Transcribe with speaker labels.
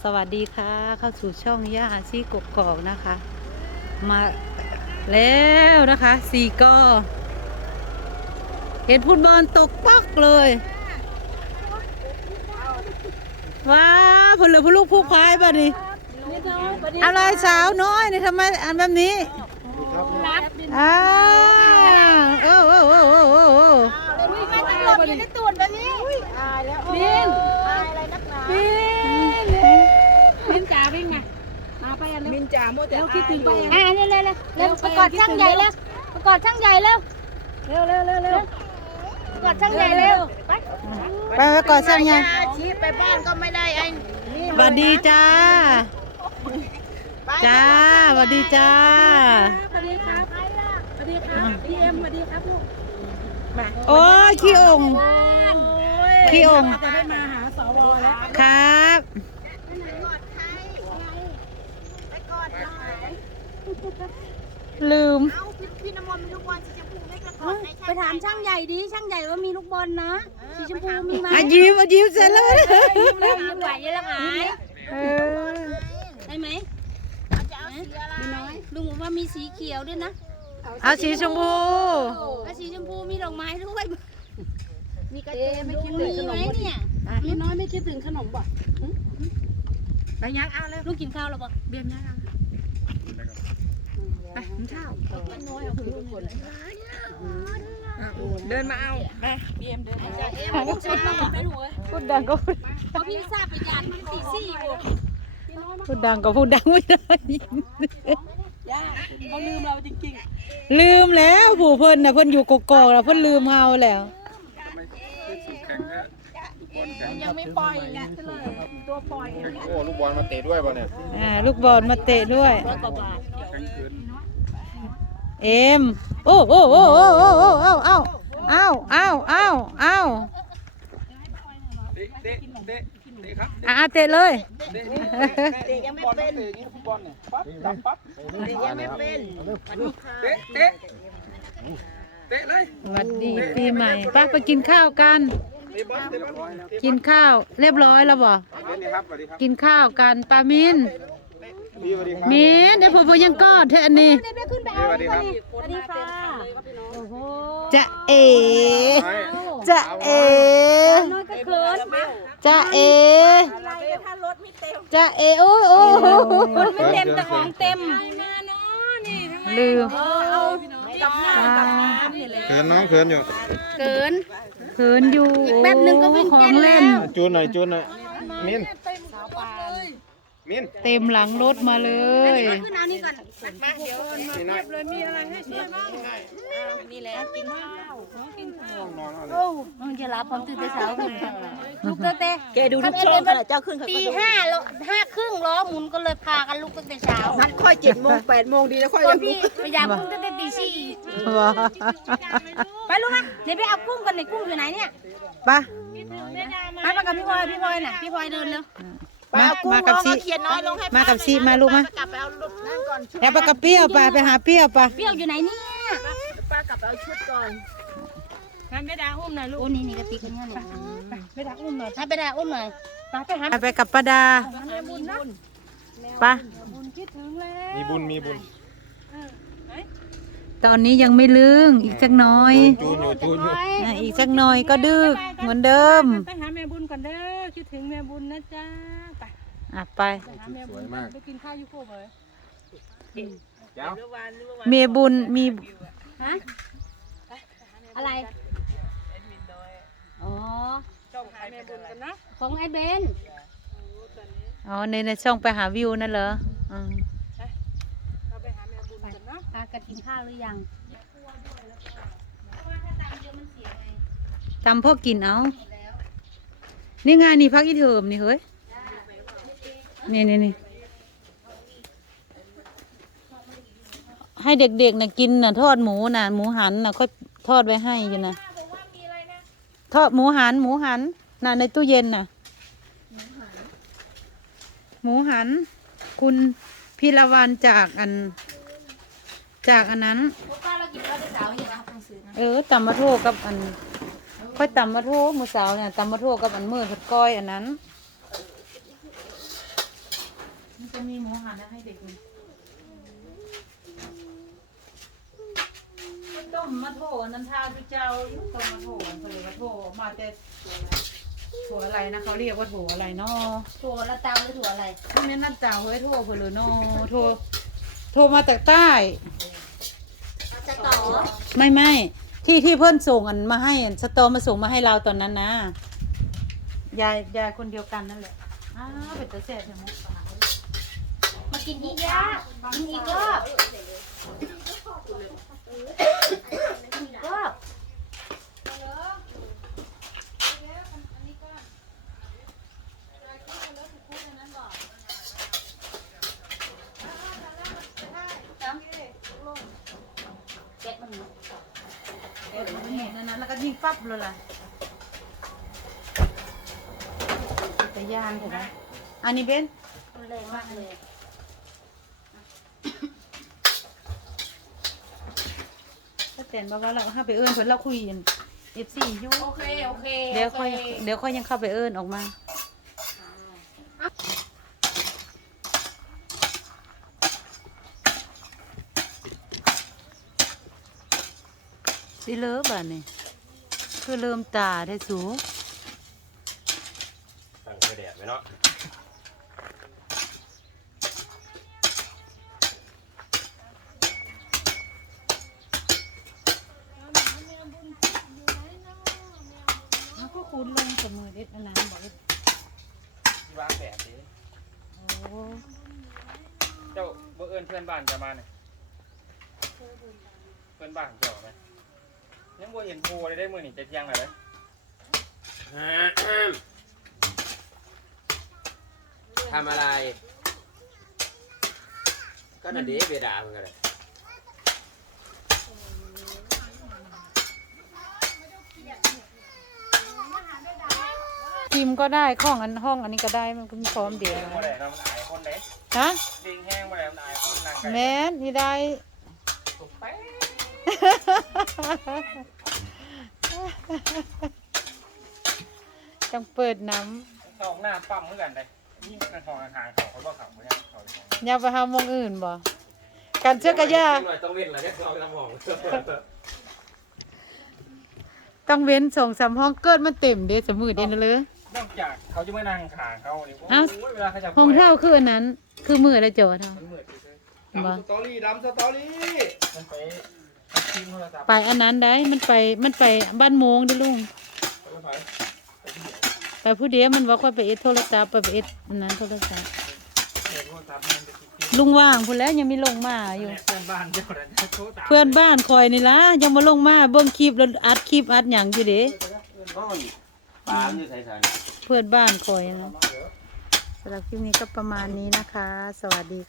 Speaker 1: สวัสดีค่ะเข้าสู่ช่องย่าชีกกอกนะคะ มาแล้วนะคะสี่กอเห็นฟุตบอลตกปักเลยว้าผลเหลือพลูกผู้พายป่ะนี่อะไรสาวน้อยนี่ทำไมอันแบบนี้อ้าวโอ้โอ้โอ้โอ้โอ้โอ้
Speaker 2: อยู่ในตูดแบบนี้ตายแล้วบินตายอะไรนักหนาบินจ๋าวิ่งมาไปอันนี้บินจ๋าโมเดลคิดถึงไปเร็วเร็วประกอบช่างใหญ่เร็วประกอบช่างใหญ่เร็วประกอบช่างใหญ่เร็ว
Speaker 1: ไปก่อนช่างใหญ่
Speaker 2: ชี้ไปบ้านก็ไม่ได้ไอ้
Speaker 1: สวัสดีจ้าจ้าสวัสดีจ้า
Speaker 2: สวัสดีครับสวัสดีครับพี่เอ็มสวัสดีครับลูก
Speaker 1: โอ้ยขี้องขี้อง
Speaker 2: จะได้มาหาสวแล้ว
Speaker 1: ครับลืม
Speaker 2: พี่น้ำมนต์มีลูกบอลสีชมพูไม่กระกดไปถามช่างใหญ่ดิช่างใหญ่ว่ามีลูกบอลนะสีชมพูมีไหม
Speaker 1: ยิ้มเสร็จแล้ว
Speaker 2: ยิ้มไหวเยอะแล้วหายได้ไหมจะเอาสีอะไรลุงบอกว่ามีสีเขียวด้วยนะ
Speaker 1: เอาสีชมพู
Speaker 2: สีชมพูมีดอกไม้ด้วยมีกระเจี๊ยบไม่คิดถึงขนมเนี่ยพี่น้อยไม่คิดถึงขนมบ่ไปยักเอาเลยลูกกินข้าวแล้วบ่เบียมยักเอาไปกินข้าวน้อยเอาลูกคน
Speaker 1: เดินมาเอาไป
Speaker 2: เบียมเดินมาลูกชุดมาบอกไปถูก
Speaker 1: พูดดังก็พูด
Speaker 2: เพราะพี่ทราบปัญญามันสี่
Speaker 1: พูดดังก็พูดดังไม่ได้
Speaker 2: ย่าเขาลืมเราจริง
Speaker 1: ๆลืมแล้วผู้เพิ่นน่ะเพิ่นอยู่กกอกแล้วเพิ่นลืมเฮาแล้ว
Speaker 2: ยังไม่ปล่อยไงเลยตัวปล่อย
Speaker 3: โอ้ลูกบอลมาเตะด้วยป่ะเนี่ย
Speaker 1: ลูกบอลมาเตะด้วยเอ็มโอ้เอา
Speaker 3: เตะครับ
Speaker 1: เตะเลย
Speaker 2: เตะยังไม่เป็น
Speaker 3: ฟุตบอลเนี่ยปั๊บดับปั๊บ
Speaker 2: เตะยังไม่เป็น
Speaker 3: เตะเลย
Speaker 1: สวัสดีปีใหม่ป้าไปกินข้าวกันกินข้าวเรียบร้อยแล้วบ่กินข้าวกันปามินมินเดี๋ยวผู้ยังกอดเธออันนี้
Speaker 2: สวัสดีค่ะ
Speaker 1: จะเอ๋จะเอ๋จะเอ๋จะเอ๋โอ้
Speaker 2: ไม่เต็มแต่ของเต็ม
Speaker 1: ลืม
Speaker 3: เขินน้องเขินอยู่
Speaker 2: เกิน
Speaker 1: อยู่
Speaker 2: แป๊บนึงก็วิ่ง
Speaker 1: ของเล่น
Speaker 3: จูนหน่อยมิน
Speaker 1: เต็มหลังรถมาเลย
Speaker 2: ขึ้นเอานี่ก่อนมาเดี๋ยวมาเลยมีอะไรให้ช่วยบ้างนี่แหละกินข้าวโอ้มึงจะรับความตื่นแต่เช้าลูกเต้
Speaker 1: แกดูทุกช่องขนาดเจ้าขึ้น
Speaker 2: ตี5 แล้ว5:30ล้อหมุนก็เลยพากันลุกตั้งแต่เช้า
Speaker 1: นัดค่อย7 โมง 8 โมงดีแล้วค่อย
Speaker 2: ลุกพยายามพุ่งตั้งแต่ตี 4ไปลูกนะเดี๋ยวไปเอากุ้งกันในกุ้งอยู่ไหนเนี่ย
Speaker 1: ไป
Speaker 2: กับพี่พลอยน่ะพี่พลอยเดินเร็ว
Speaker 1: มากับซีมากับซีมาลูกมาแล้วปลากระเปรี้ยวไปหาเปรี้ยว
Speaker 2: เปรี้ยวอยู่ไหนเนี่ยป้ากลับเอาชุดก่อนงั้นไปด่าอุ้มหน่อยลูกโอ้นี่กระติกนี่หน่อยไปด่าอุ้มหน่อยไปด่าอุ้มหน่อย
Speaker 1: ไปกับป้าดาไป
Speaker 3: มีบุญ
Speaker 1: ตอนนี้ยังไม่ลึงอีกสักน้อย
Speaker 3: จูน
Speaker 1: อีกสักหน่อยก็ดึกเหมือนเดิม
Speaker 2: ไปหาแม่บุญก่อนเด้อคิดถึงแม่บุญนะจ๊ะ
Speaker 1: ไป
Speaker 3: สวยมาก
Speaker 2: ไปกินข้าวยูโคเลย
Speaker 1: เมียบุญมี
Speaker 2: ฮะอะไรอ๋อช่องหาแม่บุญกันนะของไอ้เบน
Speaker 1: ในช่องไปหาวิวนั่นเหรอ
Speaker 2: เราไปหาแม่บุญกันนะพากันกินข้าวหรือยัง
Speaker 1: ตำพ่อกินเอานี่ไงนี่พักอีเทิมนี่เฮ้ยนี่ให้เด็กๆน่ะกินน่ะทอดหมูน่ะหมูหันน่ะค่อยทอดไว้ให้อยู่นะทอดหมูหันน่ะในตู้เย็นน่ะหมูหันคุณพิรวันจากอันนั้นตำมะโถกับอันค่อยตำมะโถมื้อเช้าเนี่ยตำมะโถกับอันมื้อผัดก้อยอันนั้นหารให้เด็กนี่ต้มมาโถนันทาพี่เจ้าอยู่ต้มมาโถอันเขาเรียกว่าโถมาแต่ถั่วอะไรนะเขาเรียกว่าถั่วอะไรเนาะ
Speaker 2: ถั่วละเตาหรือถั่วอะไร
Speaker 1: อันนี้นั่นจ่าเฮ้ยโทรเพื่อนเลยเนาะโทรมาจากใต้
Speaker 2: จะต่อ
Speaker 1: ไม่ที่เพื่อนส่งอันมาให้อันสตอมาส่งมาให้เราตอนนั้นนะยายคนเดียวกันนั่นแหละเป็นตัวแซ่บใช่ไหม
Speaker 2: มากินอีกยะกินอีกรอบกินอีกรอบ แก๊สมัน
Speaker 1: นี่นั่นแล้วก็ยิงปั๊บเลยล่ะแต่ยานถูกไหมอันนี้เบน
Speaker 2: มันแรงมากเลย
Speaker 1: ถ้าแต่นบอกว่าเราถ้าไปเอิ้นเพื่อนเราคุยกันFC อยู่
Speaker 2: โอเค
Speaker 1: เดี๋ยวค่อยยังเข้าไปเอิ้นออกมาสิเลิฟอ่ะนี่คือเริ่มตาได้สู
Speaker 3: ตั้งกระแดดไว้เนาะ
Speaker 1: เขาก็คุ้นลงกับมือเด็ดอันนั้นบอก
Speaker 4: ที่วางแผนดิ
Speaker 1: โอ้
Speaker 4: เจ้าบ่เอิ้นเพื่อนบ้านจะมาเนี่ยเพื่อนบ้านเจ้าไหมยังบ่เห็นโพเลยได้มื้อนี่จะเที่ยงแล้วเด้อ
Speaker 5: ทำอะไร ก็นั่นดีเวดาเหมือนกันเลย
Speaker 1: ทีมก็ได้ข้องอันห้องอันนี้ก็ได้มันก็มีพร้อมเดียว
Speaker 4: บ่ได้เรามันอายคนเด้
Speaker 1: ฮะ
Speaker 4: ดิงแห้งบ่ได้มันอายคนนั่งไกล
Speaker 1: แม่นนี่ได้
Speaker 4: ตุ๊บไป
Speaker 1: ต้องเปิดน้
Speaker 4: เข้าห้องน้ำปั๊มเหมือนกันเด้ยิ่งกันห้องอาหารเขาบ่เข้าบ่ยังเข้าอยู่ห้อง
Speaker 1: ำอย่าไปหามองอื่นบ่กันเชือกกระยา
Speaker 5: หน่อยต้องเล่นอะไรแค่เราทำหอง
Speaker 1: ต้องเว้น2-3ห้องเกิดมันเต็มเด้สมือเด่นเลย
Speaker 4: นอกจากเขาจะมานั่งข้างเขานี่โอ้
Speaker 1: เอ้า
Speaker 4: ยเวลาเขาจะ
Speaker 1: ห้องเท่าคืออันนั้น คือมืออะไรโจทย์เท่า
Speaker 4: มันมืดซื่อ
Speaker 1: บ่
Speaker 3: ดำสตอรี่
Speaker 4: ๆมันไปทีมโทรศัพท์
Speaker 1: ไปอันนั้นได้มันไปบ้านโมงเด้อลุงไปผู้เดียวมันว่าค่อยไปเอ็ดโทรศัพท์ไปเอ็ดอันนั้นโทรศัพท์
Speaker 4: เห็นโทรศัพท์มันจะติด
Speaker 1: ลุงว่างพุ่นแล้วยังไม่ลงมาอยู่
Speaker 4: เพื่อนบ้านเจ้าน่ะโทรตาม
Speaker 1: เพื่อนบ้านคอยนี่ล่ะยังมาลงมาเบิ่งคลิปแล้วอัดคลิปอัดหยังอยู่เด้
Speaker 5: ปามอยู่ใส่
Speaker 1: เพื่อนบ้านคอยเนาะสำหรับคลิปนี้ก็ประมาณนี้นะคะ สวัสดี